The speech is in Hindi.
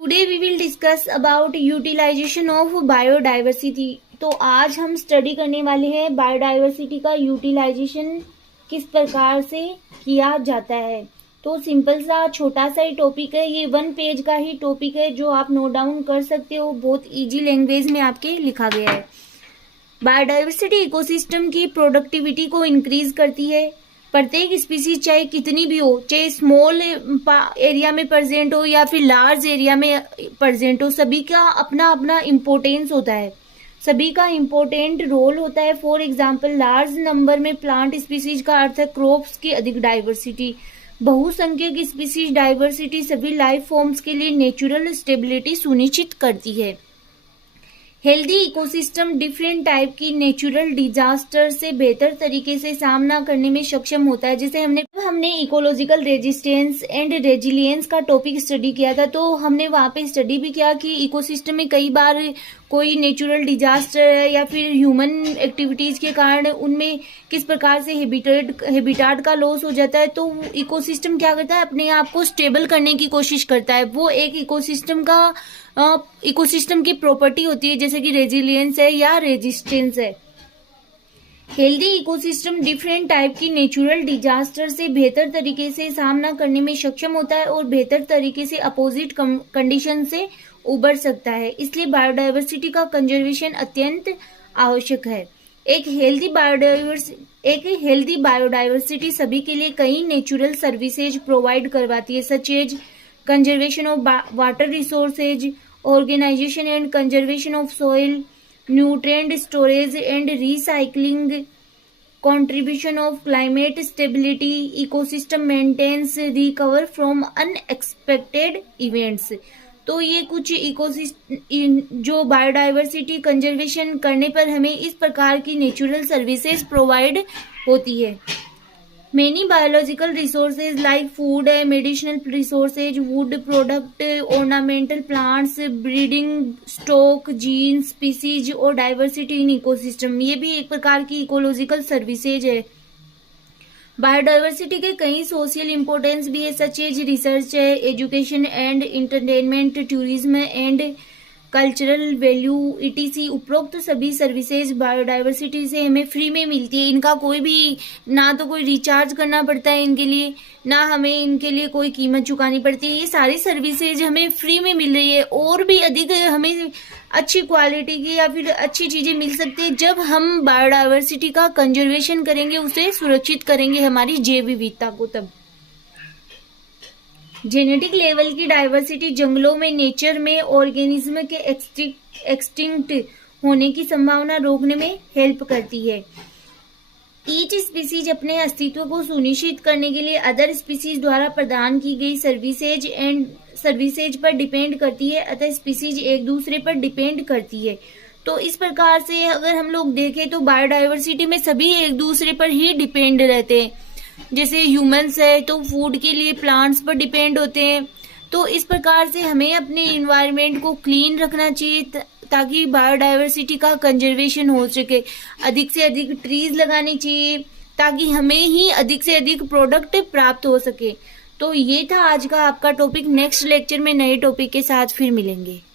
Today we will discuss about utilisation of biodiversity. तो आज हम स्टडी करने वाले हैं बायोडाइवर्सिटी का यूटिलाइजेशन किस प्रकार से किया जाता है। तो सिंपल सा छोटा सा ही टॉपिक है, ये 1 पेज का ही टॉपिक है जो आप नोट डाउन कर सकते हो। बहुत इजी लैंग्वेज में आपके लिखा गया है। बायोडाइवर्सिटी इकोसिस्टम की प्रोडक्टिविटी को इंक्रीज करती है। प्रत्येक स्पीसीज चाहे कितनी भी हो, चाहे स्मॉल एरिया में प्रेजेंट हो या फिर लार्ज एरिया में प्रेजेंट हो, सभी का अपना अपना इम्पोर्टेंस होता है, सभी का इम्पोर्टेंट रोल होता है। फॉर एग्जाम्पल, लार्ज नंबर में प्लांट स्पीसीज का अर्थ है क्रॉप्स की अधिक डाइवर्सिटी। बहुसंख्यक स्पीसीज डाइवर्सिटी सभी लाइफ फॉर्म्स के लिए नेचुरल स्टेबिलिटी सुनिश्चित करती है। हेल्दी इकोसिस्टम डिफरेंट टाइप की नेचुरल डिजास्टर से बेहतर तरीके से सामना करने में सक्षम होता है। जैसे हमने इकोलॉजिकल रेजिस्टेंस एंड रेजिलियंस का टॉपिक स्टडी किया था, तो हमने वहाँ पे स्टडी भी किया कि इकोसिस्टम में कई बार कोई नेचुरल डिजास्टर है या फिर ह्यूमन एक्टिविटीज के कारण उनमें किस प्रकार से हैबिटाट का लॉस हो जाता है। तो इकोसिस्टम क्या करता है, अपने आप को स्टेबल करने की कोशिश करता है। वो एक इकोसिस्टम की प्रॉपर्टी होती है, जैसे कि रेजिलियंस है या रेजिस्टेंस है। हेल्दी इकोसिस्टम डिफरेंट टाइप की नेचुरल डिजास्टर से बेहतर तरीके से सामना करने में सक्षम होता है और बेहतर तरीके से अपोजिट कंडीशन से उबर सकता है। इसलिए बायोडाइवर्सिटी का कंजर्वेशन अत्यंत आवश्यक है। एक हेल्दी बायोडाइवर्सिटी सभी के लिए कई नेचुरल सर्विसेज प्रोवाइड करवाती है, such as conservation of water resources, organisation and conservation of soil, nutrient storage and recycling, contribution of climate stability, ecosystem maintenance, recover from unexpected events। तो ये कुछ जो बायोडाइवर्सिटी कंजर्वेशन करने पर हमें इस प्रकार की नेचुरल सर्विसेज प्रोवाइड होती है। Many biological resources like food, medicinal resources, wood product, ornamental plants, breeding stock, genes, species और diversity in ecosystem, ये भी एक प्रकार की इकोलॉजिकल सर्विसेज है। बायोडाइवर्सिटी के कई सोशल इम्पोर्टेंस भी है, सच एज रिसर्च है, education and entertainment, tourism and cultural value etc. उपरोक्त सभी सर्विसेज बायोडाइवर्सिटी से हमें फ्री में मिलती है। इनका कोई भी ना तो कोई रिचार्ज करना पड़ता है इनके लिए, ना हमें इनके लिए कोई कीमत चुकानी पड़ती है। ये सारी सर्विसेज हमें फ्री में मिल रही है और भी अधिक हमें अच्छी क्वालिटी की या फिर अच्छी चीजें मिल सकती है जब हम बायोडाइवर्सिटी का कंजर्वेशन करेंगे, उसे सुरक्षित करेंगे हमारी जैव विविधता को। तब जेनेटिक लेवल की डाइवर्सिटी जंगलों में नेचर में ऑर्गेनिज्म के एक्सटिंक्ट होने की संभावना रोकने में हेल्प करती है। ईच स्पीसीज अपने अस्तित्व को सुनिश्चित करने के लिए अदर स्पीसीज द्वारा प्रदान की गई सर्विसेज पर डिपेंड करती है, अतः स्पीसीज एक दूसरे पर डिपेंड करती है। तो इस प्रकार से अगर हम लोग देखें तो बायोडाइवर्सिटी में सभी एक दूसरे पर ही डिपेंड रहते हैं। जैसे ह्यूमंस है तो फूड के लिए प्लांट्स पर डिपेंड होते हैं। तो इस प्रकार से हमें अपने इन्वायरमेंट को क्लीन रखना चाहिए ताकि बायोडाइवर्सिटी का कंजर्वेशन हो सके। अधिक से अधिक ट्रीज लगाने चाहिए ताकि हमें ही अधिक से अधिक प्रोडक्ट प्राप्त हो सके। तो ये था आज का आपका टॉपिक। नेक्स्ट लेक्चर में नए टॉपिक के साथ फिर मिलेंगे।